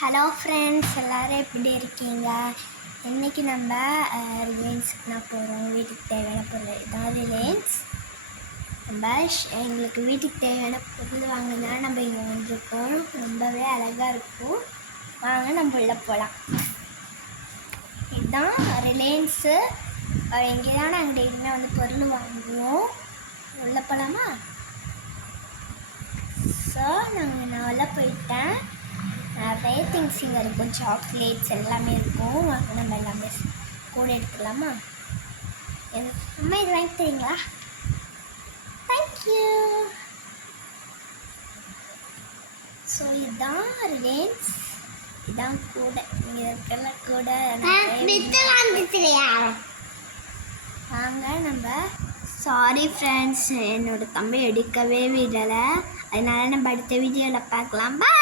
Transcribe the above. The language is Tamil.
ஹலோ ஃப்ரெண்ட்ஸ், எல்லோரும் எப்படி இருக்கீங்க? இன்றைக்கி நம்ம ரிலையன்ஸுக்கு நான் போகிறோம். வீட்டுக்கு தேவையான பொருள் இதான் ரிலையன்ஸ். நம்ம எங்களுக்கு வீட்டுக்கு தேவையான பொருள் வாங்கினா நம்ம இங்கே வந்திருக்கோம். ரொம்பவே அழகாக இருக்கும். வாங்க நம்ம உள்ளே போகலாம். இதுதான் ரிலையன்ஸு. எங்கே தான் நாங்கள் டெய்லியுமே வந்து பொருள் வாங்குவோம். உள்ளே போகலாமா? ஸோ நான் உள்ளே போயிட்டேன். நிறைய திங்ஸ் இங்கே இருக்கும். சாக்லேட்ஸ் எல்லாமே இருக்கும். நம்ம எல்லாமே கூட எடுத்துக்கலாமா? அம்மா இது வாங்கி தரீங்களா? தேங்க்யூ. ஸோ இதுதான் ரிலையன்ஸ். இதான் கூட இங்கே இருக்கிற கூட வாங்க நம்ம. சாரி ஃப்ரெண்ட்ஸ், என்னோடய தம்பி எடுக்கவே விடலை. அதனால நம்ம அடுத்த வீடியோவில் பார்க்கலாம். பை.